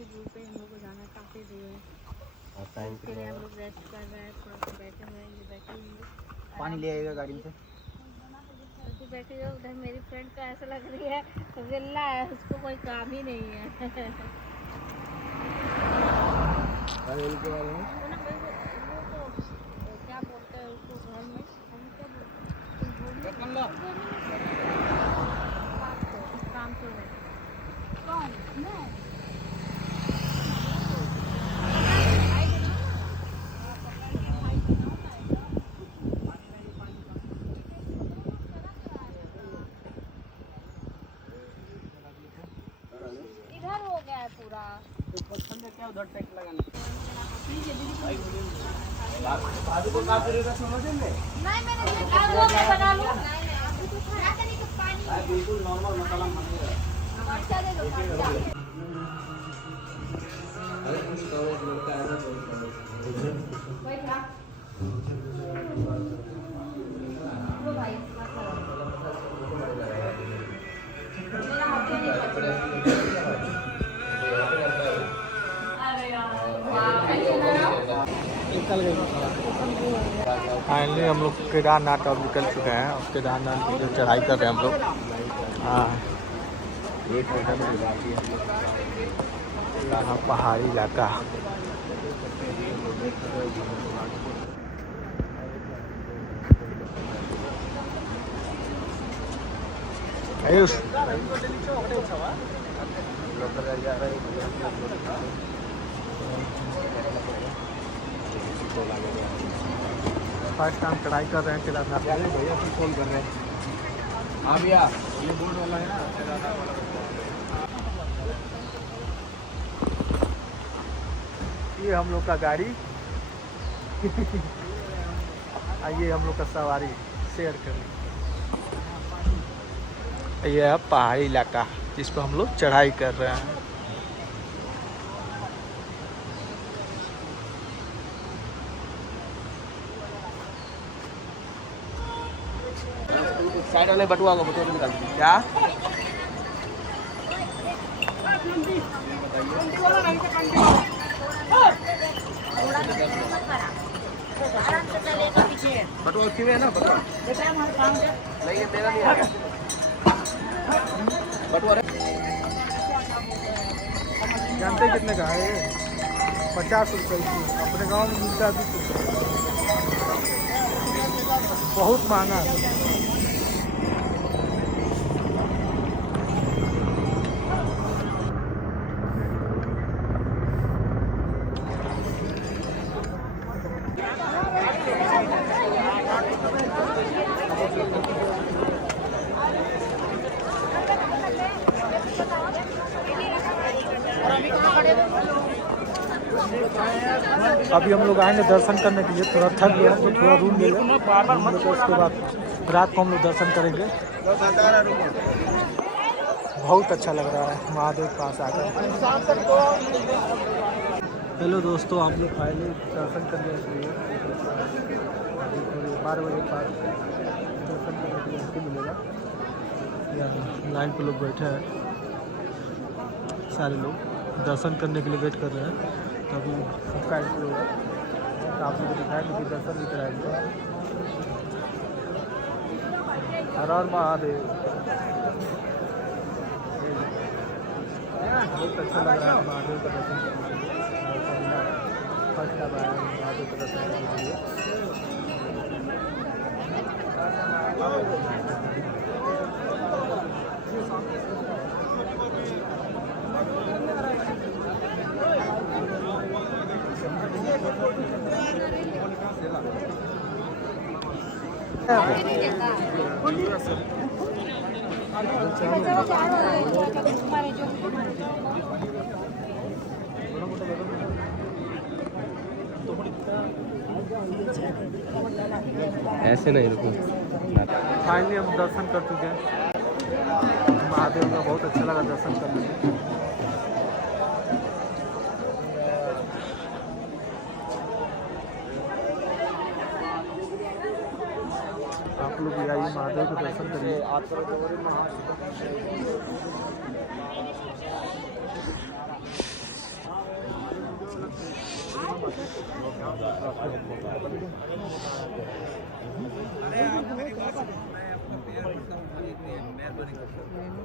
काफ़ी दूर पे हम लोग को जाना, काफ़ी दूर है। उसके लिए हम लोग रेस्ट कर रहे हैं, थोड़ा सा बैठे हुए हैं, ये बैठे हुए। पानी ले आएगा गाड़ी में से। तो बैठे हुए उधर मेरी फ्रेंड का ऐसा लग रही है विल्ला है, उसको कोई काम ही नहीं है। अरे इनके बारे में वो तो क्या बोलते हैं उसको घर में, हम क्या बोलते हैं, काम से कौन मैं इधर हो गया है पूरा। तो पसंद है क्या उधर टैग लगाना? बाजू को काट देगा समझ में? नहीं मैंने देखा वो मैं बना लूं। नहीं अभी तो क्या करेंगे पानी बिल्कुल नॉर्मल मसाला बनेगा। मरचा दे दो मरचा। अरे कुछ करो लड़का है ना तो कोई था लो भाई मेरा हाथ नहीं पकड़ा। अरे यार निकल गई। फाइनली हम लोग केदारनाथ अब निकल चुके हैं और केदारनाथ की जो चढ़ाई कर रहे हैं हम लोग। हाँ यहाँ पहाड़ी इलाका। आयुष फर्स्ट टाइम चढ़ाई कर रहे हैं केदारनाथ। भैया की कॉल कर रहे हैं। हाँ भैया ये बोर्ड वाला है ना। ये हम लोग का गाड़ी आइए हम लोग का सवारी शेयर करें। ये है पहाड़ी इलाका जिस पर हम लोग चढ़ाई कर रहे हैं। साइड वाले बटुआ को बटुआ निकाल क्या? बटुआ उसी में है ना बटुआ? नहीं ये मेरा नहीं है बटुआ। जानते कितने का है? 50 रुपये। अपने गांव में मिलता है 20 रुपये। बहुत महंगा है। अभी हम लोग आएंगे दर्शन करने के लिए। थोड़ा थक गया तो थोड़ा रूम ले लें, उसके बाद रात को हम लोग दर्शन करेंगे। बहुत अच्छा लग रहा है महादेव के पास आकर। हेलो दोस्तों, हम लोग फाइनली दर्शन करने के लिए 12 बजे के बाद दर्शन करने के लिए एंट्री मिलेगा। लाइन पे लोग बैठे हैं, सारे लोग दर्शन करने के लिए वेट कर रहे हैं। तो अभी सबका एंट्री होगा तो आप लोग को दिखाएंगे कि दर्शन भी कराएंगे। हर हर महादेव। बहुत अच्छा लग रहा है महादेव का दर्शन करने के लिए। फर्स्ट टाइम आया महादेव का दर्शन करने के लिए। ऐसे नहीं रुको। फाइनली हम दर्शन कर चुके हैं महादेव का। बहुत अच्छा लगा दर्शन करने में। आप लोग भी आइए महादेव को दर्शन करिए। अरे आप मेरी बात सुनो, मैं आपका पैर पड़ता हूँ, मेहरबानी करता हूँ।